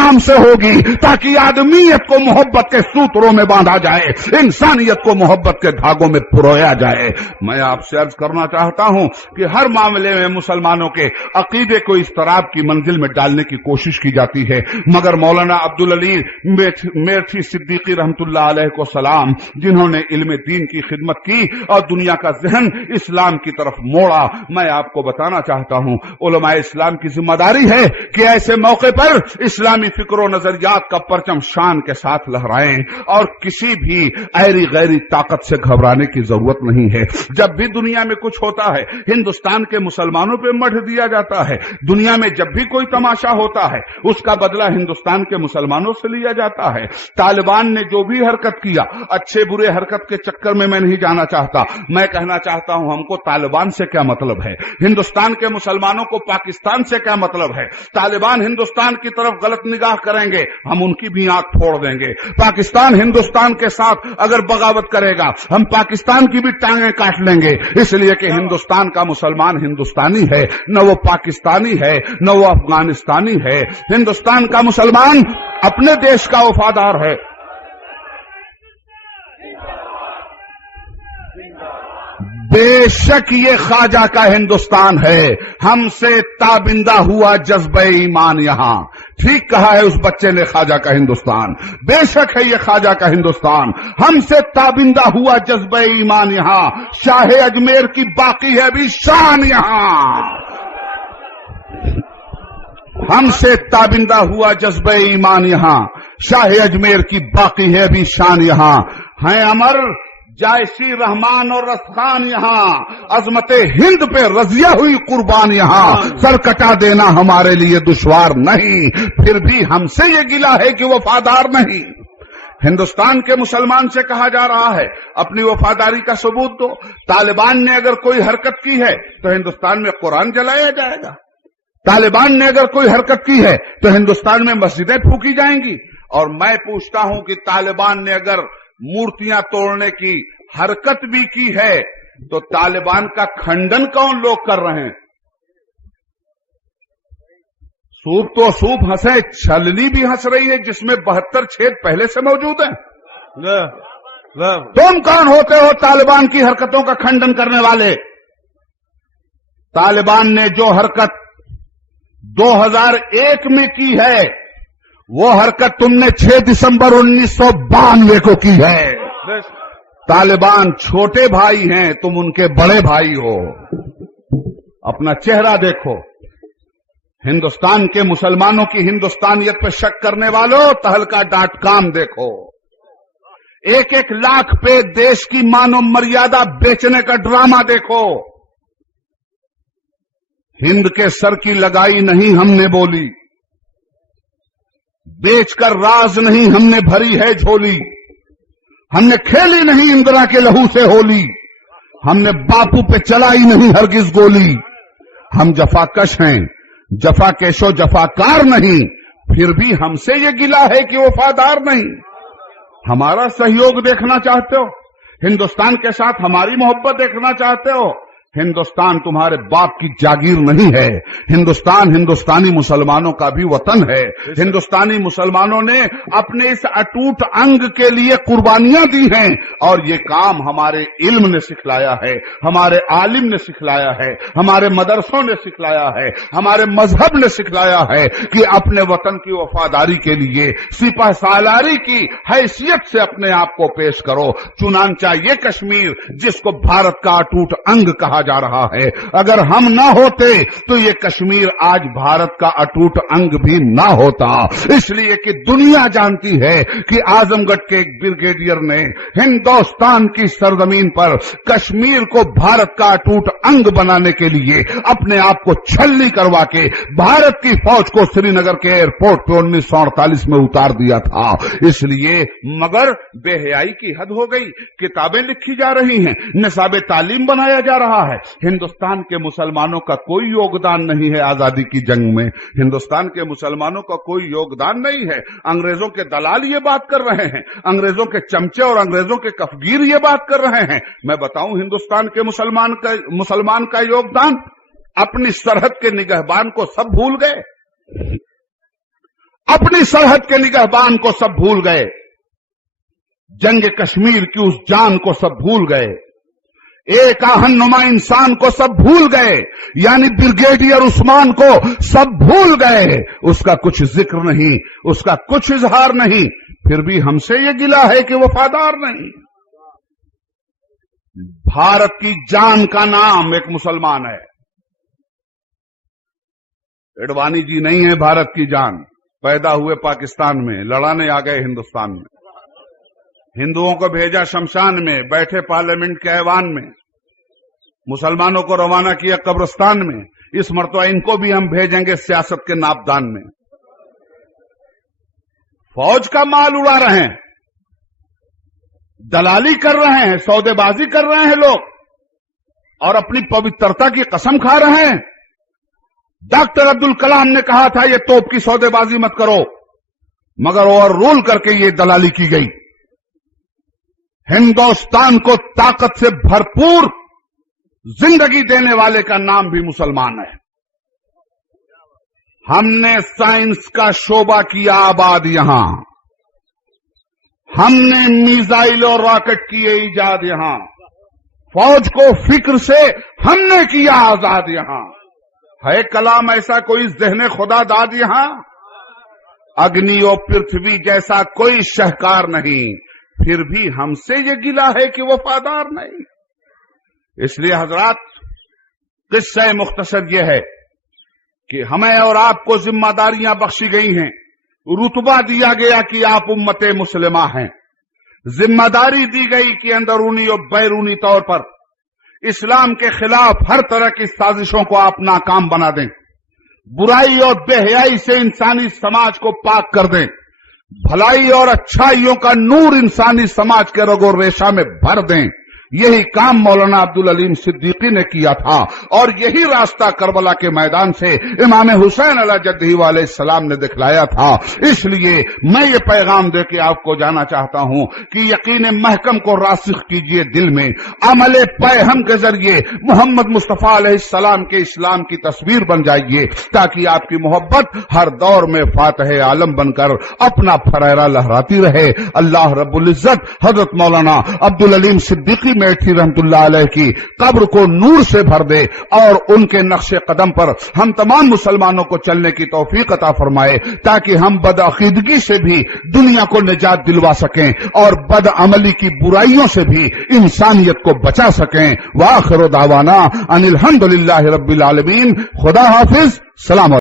नाम से होगी, ताकि आदमियत को मोहब्बत के सूत्रों में बांधा जाए, इंसानियत को मोहब्बत के धागों में पुरोया जाए। मैं आपसे अर्ज करना चाहता हूं कि हर मामले में मुसलमानों के अकीदे को इस्तराब की मंजिल में डालने की कोशिश की जाती है, मगर मौलाना अब्दुल अली मेरठी सिद्दीकी रहमतुल्लाह अलैह को सलाम, जिन्होंने इल्म दीन की खिदमत की और दुनिया का जहन इस्लाम की तरफ मोड़ा, मैं आपको बताना चाहता हूं उलमाए इस्लाम की जिम्मेदारी है कि ऐसे मौके पर इस्लामी फिक्र और नजरियात का परचम शान के साथ लहराएं और किसी भी ऐरी गैरी ताकत से घबराने की जरूरत नहीं है। जब भी दुनिया में कुछ होता है हिंदुस्तान के मुसलमानों पे मढ़ दिया जाता है, दुनिया में जब भी कोई तमाशा होता है उसका बदला हिंदुस्तान के मुसलमानों से लिया जाता है। तालिबान ने जो भी हरकत किया, अच्छे बुरे हरकत के चक्कर में मैं नहीं जाना चाहता, मैं कहना चाहता हूं हमको तालिबान से क्या मतलब है, हिंदुस्तान के मुसलमानों को पाकिस्तान से क्या मतलब है। तालिबान हिंदुस्तान की तरफ गलत निगाह करेंगे, हम उनकी भी आंख फोड़ देंगे। पाकिस्तान हिंदुस्तान के साथ अगर बगावत करेगा, हम पाकिस्तान की भी टांगें काट लेंगे, इसलिए कि हिंदुस्तान का मुसलमान हिंदुस्तानी है, न वो पाकिस्तानी है न वो अफगानिस्तानी है। हिंदुस्तान का मुसलमान अपने देश का वफादार है। बेशक ये ख्वाजा का हिंदुस्तान है, हमसे ताबिंदा हुआ जज्बे ईमान यहां। ठीक कहा है उस बच्चे ने, ख्वाजा का हिंदुस्तान बेशक है ये ख्वाजा का हिंदुस्तान, हमसे ताबिंदा हुआ जज्बे ईमान यहां, शाह अजमेर की बाकी है अभी शान यहां। हमसे ताबिंदा हुआ जज्बे ईमान यहां, शाह अजमेर की बाकी है अभी शान यहां। हैं अमर जायसी रहमान और रसखान यहां, अजमत हिंद पे रजिया हुई कुर्बान यहां, सर कटा देना हमारे लिए दुश्वार नहीं, फिर भी हमसे ये गिला है कि वफादार नहीं। हिंदुस्तान के मुसलमान से कहा जा रहा है अपनी वफादारी का सबूत दो। तालिबान ने अगर कोई हरकत की है तो हिंदुस्तान में कुरान जलाया जाएगा, तालिबान ने अगर कोई हरकत की है तो हिंदुस्तान में मस्जिदें फूकी जाएंगी। और मैं पूछता हूं कि तालिबान ने अगर मूर्तियां तोड़ने की हरकत भी की है तो तालिबान का खंडन कौन लोग कर रहे हैं? सूप तो सूप हंसे, छलनी भी हंस रही है जिसमें 72 छेद पहले से मौजूद हैं। तुम कौन होते हो तालिबान की हरकतों का खंडन करने वाले? तालिबान ने जो हरकत 2001 में की है वो हरकत तुमने 6 दिसंबर 1992 को की है। तालिबान छोटे भाई हैं, तुम उनके बड़े भाई हो। अपना चेहरा देखो। हिंदुस्तान के मुसलमानों की हिंदुस्तानियत पर शक करने वालों, तहलका.com देखो। 1-1 लाख पे देश की मानव मर्यादा बेचने का ड्रामा देखो। हिंद के सर की लगाई नहीं हमने बोली, बेचकर राज नहीं हमने भरी है झोली, हमने खेली नहीं इंदिरा के लहू से होली, हमने बापू पे चलाई नहीं हरगिज गोली। हम जफाकश हैं, जफाकेशो जफाकार नहीं, फिर भी हमसे ये गिला है कि वफादार नहीं। हमारा सहयोग देखना चाहते हो? हिंदुस्तान के साथ हमारी मोहब्बत देखना चाहते हो? हिंदुस्तान तुम्हारे बाप की जागीर नहीं है, हिंदुस्तान हिंदुस्तानी मुसलमानों का भी वतन है। हिंदुस्तानी मुसलमानों ने अपने इस अटूट अंग के लिए कुर्बानियां दी हैं और ये काम हमारे इल्म ने सिखलाया है, हमारे आलिम ने सिखलाया है, हमारे मदरसों ने सिखलाया है, हमारे मजहब ने सिखलाया है कि अपने वतन की वफादारी के लिए सिपह सालारी की हैसियत से अपने आप को पेश करो। चुनांचा ये कश्मीर जिसको भारत का अटूट अंग कहा जा रहा है, अगर हम ना होते तो ये कश्मीर आज भारत का अटूट अंग भी ना होता। इसलिए कि दुनिया जानती है कि आजमगढ़ के एक ब्रिगेडियर ने हिंदुस्तान की सरजमीन पर कश्मीर को भारत का अटूट अंग बनाने के लिए अपने आप को छलनी करवा के भारत की फौज को श्रीनगर के एयरपोर्ट पे 1948 में उतार दिया था। इसलिए मगर बेहयाई की हद हो गई, किताबें लिखी जा रही हैं, निसाबे तालीम बनाया जा रहा है। हिंदुस्तान के मुसलमानों का कोई योगदान नहीं है आजादी की जंग में, हिंदुस्तान के मुसलमानों का कोई योगदान नहीं है। अंग्रेजों के दलाल ये बात कर रहे हैं, अंग्रेजों के चमचे और अंग्रेजों के कफगीर ये बात कर रहे हैं। मैं बताऊं हिंदुस्तान के मुसलमान का योगदान? अपनी सरहद के निगहबान को सब भूल गए, अपनी सरहद के निगहबान को सब भूल गए, जंग कश्मीर की उस जान को सब भूल गए, एक आहनुमा इंसान को सब भूल गए, यानी ब्रिगेडियर उस्मान को सब भूल गए। उसका कुछ जिक्र नहीं, उसका कुछ इजहार नहीं, फिर भी हमसे ये गिला है कि वफादार नहीं। भारत की जान का नाम एक मुसलमान है। एडवाणी जी नहीं है भारत की जान, पैदा हुए पाकिस्तान में, लड़ाने आ गए हिंदुस्तान में, हिंदुओं को भेजा शमशान में, बैठे पार्लियामेंट के ऐवान में, मुसलमानों को रवाना किया कब्रिस्तान में। इस मर्तबा इनको भी हम भेजेंगे सियासत के नापदान में। फौज का माल उड़ा रहे हैं, दलाली कर रहे हैं, सौदेबाजी कर रहे हैं लोग, और अपनी पवित्रता की कसम खा रहे हैं। डॉक्टर अब्दुल कलाम ने कहा था ये तोप की सौदेबाजी मत करो, मगर ओवर रूल करके ये दलाली की गई। हिंदुस्तान को ताकत से भरपूर जिंदगी देने वाले का नाम भी मुसलमान है। हमने साइंस का शोबा किया आबाद यहां, हमने मिसाइल और रॉकेट किए ईजाद यहां, फौज को फिक्र से हमने किया आजाद यहां। है कलाम ऐसा कोई ज़हने खुदा दाद यहां? अग्नि और पृथ्वी जैसा कोई शहकार नहीं, फिर भी हमसे ये गिला है कि वफादार नहीं। इसलिए हजरात, किस्सा मुख्तसर ये है कि हमें और आपको जिम्मेदारियां बख्शी गई हैं, रुतबा दिया गया कि आप उम्मते मुस्लिमा हैं, जिम्मेदारी दी गई कि अंदरूनी और बैरूनी तौर पर इस्लाम के खिलाफ हर तरह की साजिशों को आप नाकाम बना दें, बुराई और बेहयाई से इंसानी समाज को पाक कर दें, भलाई और अच्छाइयों का नूर इंसानी समाज के रगो रेशा में भर दें। यही काम मौलाना अब्दुल अलीम सिद्दीकी ने किया था, और यही रास्ता करबला के मैदान से इमाम हुसैन अला जद्दी वाले सलाम ने दिखलाया था। इसलिए मैं ये पैगाम दे के आपको जाना चाहता हूं कि यकीन महकम को रासिख कीजिए दिल में, अमल पैहम के जरिए मोहम्मद मुस्तफा अलैहिस्सलाम के इस्लाम की तस्वीर बन जाइए, ताकि आपकी मोहब्बत हर दौर में फातह आलम बनकर अपना फरेरा लहराती रहे। अल्लाह रब्बुल इज्जत हजरत मौलाना अब्दुल अलीम सिद्दीकी मेठी रहमतुल्लाह अलैह की कब्र को नूर से भर दे, और उनके नक्शे कदम पर हम तमाम मुसलमानों को चलने की तौफीक अता फरमाए, ताकि हम बदअकीदगी से भी दुनिया को निजात दिलवा सकें और बदअमली की बुराइयों से भी इंसानियत को बचा सकें। व आखिर दावाना अनिल हम्दुलिल्लाहि रब्बिल आलमीन। खुदा हाफिज। सलाम।